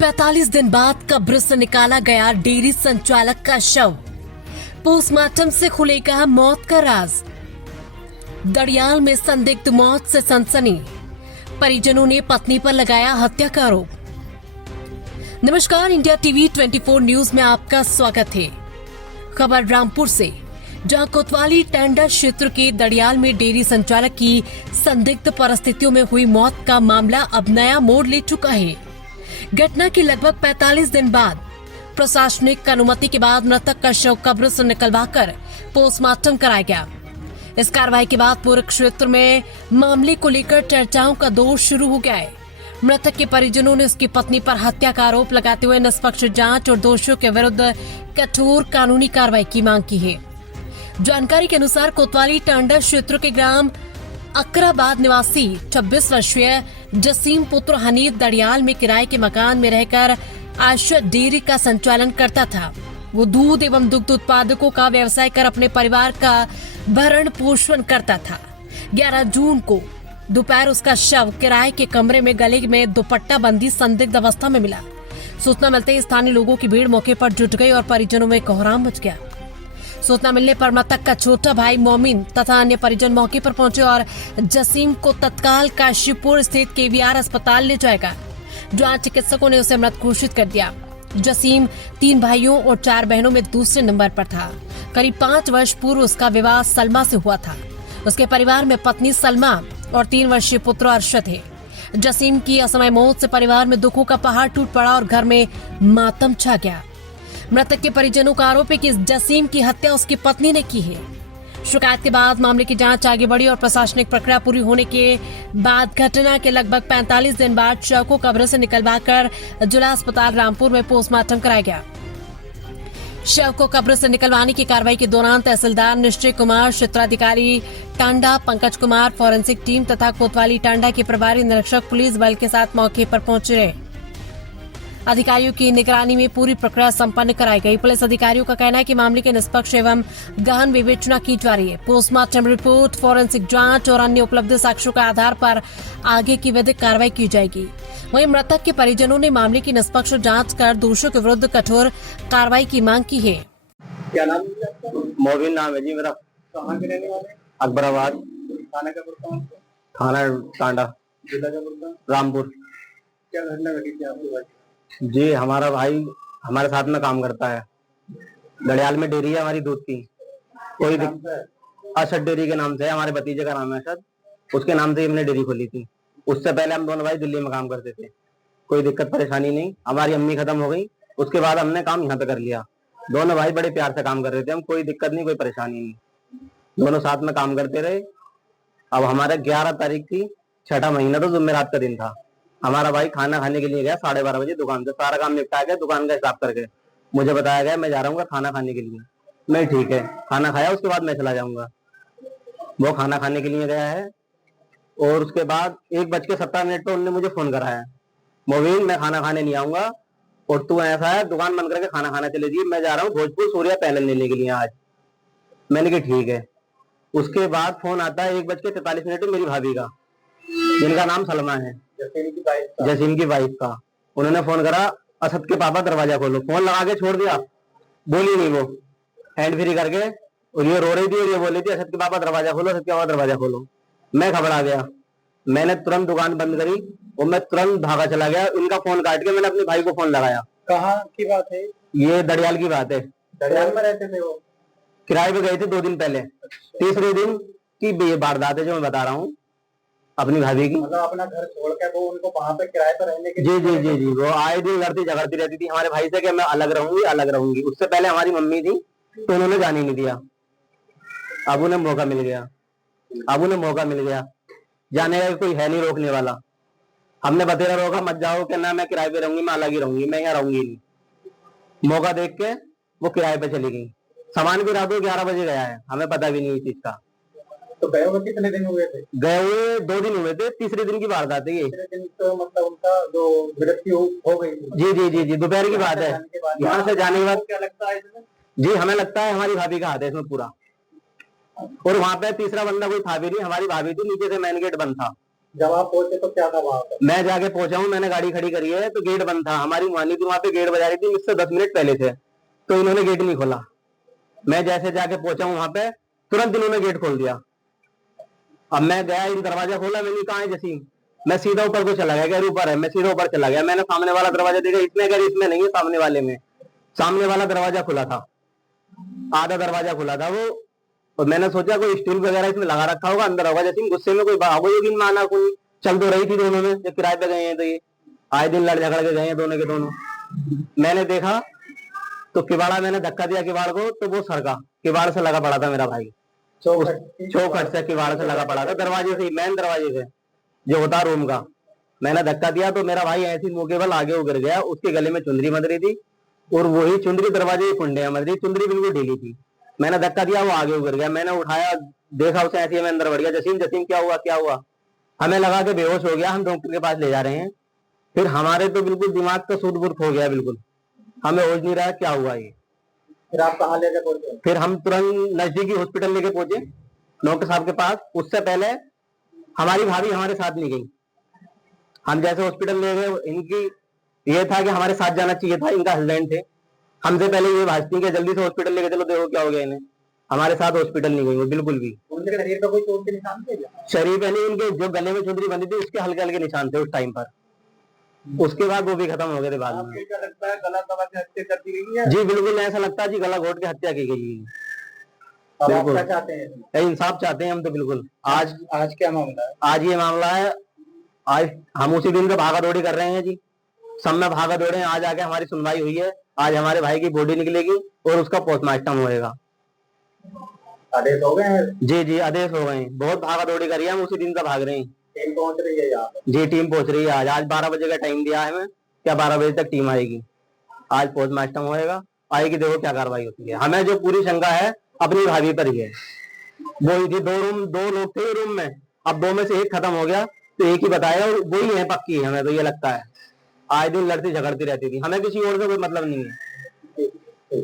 45 दिन बाद कब्र से निकाला गया डेयरी संचालक का शव। पोस्टमार्टम से खुलेगा मौत का राज। दड़ियाल में संदिग्ध मौत से सनसनी। परिजनों ने पत्नी पर लगाया हत्या का आरोप। नमस्कार, इंडिया टीवी 24 न्यूज में आपका स्वागत है। खबर रामपुर से, जहां कोतवाली टांडा क्षेत्र के दड़ियाल में डेयरी संचालक की संदिग्ध परिस्थितियों में हुई मौत का मामला अब नया मोड़ ले चुका है। घटना के लगभग 45 दिन बाद प्रशासनिक अनुमति के बाद मृतक का शव कब्र से निकलवाकर पोस्टमार्टम कराया गया। इस कार्रवाई के बाद पूरे क्षेत्र में मामले को लेकर चर्चाओं का दौर शुरू हो गया है। मृतक के परिजनों ने उसकी पत्नी पर हत्या का आरोप लगाते हुए निष्पक्ष जांच और दोषियों के विरुद्ध कठोर कानूनी कार्रवाई की मांग की है। जानकारी के अनुसार कोतवाली टांडा क्षेत्र के ग्राम अकराबाद निवासी 26 वर्षीय जसीम पुत्र हनीफ दड़ियाल में किराए के मकान में रहकर आशा डेयरी का संचालन करता था। वो दूध एवं दुग्ध उत्पादकों का व्यवसाय कर अपने परिवार का भरण पोषण करता था। 11 जून को दोपहर उसका शव किराए के कमरे में गले में दुपट्टा बंदी संदिग्ध अवस्था में मिला। सूचना मिलते ही स्थानीय लोगों की भीड़ मौके पर जुट गई और परिजनों में कोहराम मच गया। सूचना मिलने पर मृतक का छोटा भाई मोमिन तथा अन्य परिजन मौके पर पहुंचे और जसीम को तत्काल काशीपुर स्थित केवीआर अस्पताल ले जाएगा, जहां चिकित्सकों ने उसे मृत घोषित कर दिया। जसीम 3 भाइयों और 4 बहनों में दूसरे नंबर पर था। करीब 5 वर्ष पूर्व उसका विवाह सलमा से हुआ था। उसके परिवार में पत्नी सलमा और 3 वर्षीय पुत्र अरशद है। जसीम की असमय मौत से परिवार में दुखों का पहाड़ टूट पड़ा और घर में मातम छा गया। मृतक के परिजनों का आरोप है कि जसीम की हत्या उसकी पत्नी ने की है। शिकायत के बाद मामले की जांच आगे बढ़ी और प्रशासनिक प्रक्रिया पूरी होने के बाद घटना के लगभग 45 दिन बाद शव को कब्र से निकलवाकर जिला अस्पताल रामपुर में पोस्टमार्टम कराया गया। शव को कब्र से निकलवाने की कार्रवाई के दौरान तहसीलदार निश्चय कुमार, क्षेत्राधिकारी टांडा पंकज कुमार, फॉरेंसिक टीम तथा कोतवाली टांडा के प्रभारी निरीक्षक पुलिस बल के साथ मौके पर पहुंचे रहे। अधिकारियों की निगरानी में पूरी प्रक्रिया संपन्न कराई गई। पुलिस अधिकारियों का कहना है कि मामले की निष्पक्ष एवं गहन विवेचना की जा रही है। पोस्टमार्टम रिपोर्ट, फॉरेंसिक जांच और अन्य उपलब्ध साक्ष्यों के आधार पर आगे की विधिक कार्रवाई की जाएगी। वहीं मृतक के परिजनों ने मामले की निष्पक्ष जांच कर दोषियों के विरुद्ध कठोर कार्रवाई की मांग की है। क्या नाम है आपका? मोबिन नाम है जी मेरा। कहाँ के रहने वाले? अकबराबाद थाना का पड़ता? थाना टांडा, जिला का पड़ता? रामपुर। क्या घटना घटी थी आपके भाई? जी, हमारा भाई हमारे साथ में काम करता है। दड़ियाल में डेयरी है हमारी दूध की। कोई अरशद डेयरी के नाम से है। हमारे भतीजे का नाम है अरशद, उसके नाम से हमने डेयरी खोली थी। उससे पहले हम दोनों भाई दिल्ली में काम करते थे। कोई दिक्कत परेशानी नहीं। हमारी अम्मी खत्म हो गई, उसके बाद हमने काम यहाँ पे कर लिया। दोनों भाई बड़े प्यार से काम कर रहे थे। हम कोई दिक्कत नहीं, कोई परेशानी नहीं, दोनों साथ में काम करते रहे। अब हमारे 11 तारीख थी, 6ठा महीना, तो जुम्मेरात का दिन था। हमारा भाई खाना खाने के लिए गया 12:30 बजे दुकान से। सारा काम निपटा के दुकान का हिसाब करके मुझे बताया गया मैं जा रहा हूँ खाना खाने के लिए। मैं ठीक है, खाना खाया, उसके बाद मैं चला जाऊंगा। वो खाना खाने के लिए गया है और उसके बाद 1:17 पर उन्होंने मुझे फोन कराया, मोबिन मैं खाना खाने नहीं आऊंगा और तू ऐसा है दुकान बंद करके खाना खाना चले जाइए, मैं जा रहा हूँ भोजपुर सूर्या पैनल लेने के लिए आज। मैंने कहा ठीक है। उसके बाद फोन आता है 1:43 मेरी भाभी का, जिनका नाम सलमा है, जसीम की वाइफ का। उन्होंने फोन करा, असद के पापा दरवाजा खोलो। फोन लगा के छोड़ दिया, बोली नहीं, वो हैंड फ्री करके, और ये रो रही थी और ये बोली थी असद के पापा दरवाजा खोलो, असद के पापा दरवाजा खोलो। मैं घबरा गया, मैंने तुरंत दुकान बंद करी और मैं तुरंत भागा चला गया। उनका फोन काट के मैंने अपने भाई को फोन लगाया। कहाँ की बात है? ये दड़ियाल की बात है। दड़ियाल में रहते थे वो? किराए पे गए थे 2 दिन पहले। तीसरे दिन की ये वारदात है जो मैं बता रहा हूँ अपनी भाभी की। मतलब अपना घर छोड़ के वो उनको वहाँ पे किराए पर रहने के? जी जी जी जी, वो आए दिन लड़ती झगड़ती रहती थी हमारे भाई से कि मैं अलग रहूंगी अलग रहूंगी। उससे पहले हमारी मम्मी थी तो उन्होंने जाने नहीं दिया। अब उन्हें मौका मिल गया, जाने का कोई है नहीं रोकने वाला। हमने बतेरा रोका मत जाओ, कि ना मैं किराए पे रहूंगी, मैं अलग ही रहूंगी, मैं यहाँ रहूंगी नहीं। मौका देख के वो किराए पे चली गई। सामान भी रात को 11 बजे गया है, हमें पता भी नहीं इस चीज का। तो गए हुए कितने दिन हुए थे? गए हुए 2 दिन हुए थे, तीसरे दिन की वारदात है ये। तो मतलब उनका जो मृत्यु हो गई? जी जी जी जी, दोपहर की बात है। यहाँ से जाने के बाद क्या लगता है इसमें? जी, हमें लगता है हमारी भाभी का हाथ है इसमें पूरा। और वहाँ पे तीसरा बंदा कोई था भी नहीं, हमारी भाभी थी, नीचे से मेन गेट बंद था। जब आप पहुंचे तो क्या था वहां पर? मैं जाके पहुंचा हूँ, मैंने गाड़ी खड़ी करी है तो गेट बंद था। हमारी मानी थी वहां पे गेट बजा रही थी, मुझसे 10 मिनट पहले थे, तो इन्होंने गेट नहीं खोला। मैं जैसे जाके पहुंचा हूँ वहां पे, तुरंत इन्होंने गेट खोल दिया। अब मैं गया, इन दरवाजा खोला, मैंने कहा है जैसी, मैं सीधा ऊपर को चला गया, क्या ऊपर है, मैं सीधा ऊपर चला गया। मैंने सामने वाला दरवाजा देखा, इसमें क्या इसमें नहीं है, सामने वाले में, सामने वाला दरवाजा खुला था, आधा दरवाजा खुला था वो। और मैंने सोचा कोई स्टील वगैरह इसमें लगा रखा होगा, अंदर होगा। जैसे गुस्से में कोई भागो योगी माना, कोई चल तो रही थी दोनों में, जब किराए पे गए हैं तो ये आए दिन लड़ झगड़ के गए हैं दोनों के दोनों। मैंने देखा तो किवाड़ा, मैंने धक्का दिया किवाड़ को, तो वो सरका, किवाड़ से लगा पड़ा था मेरा भाई, चौखट से किवाड़ से लगा पड़ा था, दरवाजे से, मेन दरवाजे से जो होता रूम का। मैंने धक्का दिया तो मेरा भाई ऐसी मुंह बल आगे गिर गया। उसके गले में चुंदरी बंध रही थी और वही चुंदरी दरवाजे की कुंडियां बंध रही, चुंदरी बिल्कुल ढीली थी। मैंने धक्का दिया, वो आगे गिर गया। मैंने उठाया, देखा उसे, ऐसे मैं अंदर बढ़ गया, जसीम जसीम क्या हुआ क्या हुआ। हमें लगा कि बेहोश हो गया, हम डॉक्टर के पास ले जा रहे हैं। फिर हमारे तो बिल्कुल दिमाग का सूद बुर्द हो गया, बिल्कुल हमें होश नहीं रहा क्या हुआ ये। फिर आप कहाँ लेके पहुंचे? फिर हम तुरंत नजदीकी हॉस्पिटल लेके पहुंचे डॉक्टर साहब के पास। उससे पहले हमारी भाभी हमारे साथ नहीं गई। हम जैसे हॉस्पिटल ले गए, इनकी ये था कि हमारे साथ जाना चाहिए था, इनका हस्बैंड थे। हमसे पहले ये भाजती कि जल्दी से हॉस्पिटल लेके चलो, देखो क्या हो गया इन्हें। हमारे साथ हॉस्पिटल नहीं गई वो बिल्कुल भी। उनके शरीर पे कोई चोट के निशान थे क्या? शरीर पे नहीं, इनके जो गले में चुंदरी बंधी थी उसके हल्के हल्के निशान थे उस टाइम पर। उसके बाद वो भी खत्म हो गए थे बाद में। आपको क्या लगता है गला दबा के हत्या कर दी गई है? जी बिल्कुल ऐसा लगता है जी, गला घोट के हत्या की गई है। अब आप बिल्कुल। क्या चाहते हैं? इंसाफ चाहते हैं हम तो बिल्कुल। आज आज क्या मामला है? आज ये मामला है, आज हम उसी दिन का भागा दौड़ी कर रहे हैं जी, सब में भागा दौड़े हैं। आज आके हमारी सुनवाई हुई है, आज हमारे भाई की बॉडी निकलेगी और उसका पोस्टमार्टम होएगा। आदेश हो गए हैं? जी जी आदेश हो गए हैं, बहुत भागा दौड़ी करी है, हम उसी दिन का भाग रहे हैं। टीम पहुंच रही है यहाँ पे? जी टीम पहुंच रही है आज। आज 12 बजे का टाइम दिया है हमें, क्या 12 बजे तक टीम आएगी। आज पोस्टमार्टम होएगा, आएगी, देखो क्या कार्रवाई होती है। हमें जो पूरी शंका है अपनी भाभी पर ही है। वो ही थी, दो लोग थे रूम में, अब दो में से एक खत्म हो गया तो एक ही बताया, और वही है पक्की है, हमें तो ये लगता है। आए दिन लड़ती झगड़ती रहती थी, हमें किसी और से कोई मतलब नहीं है।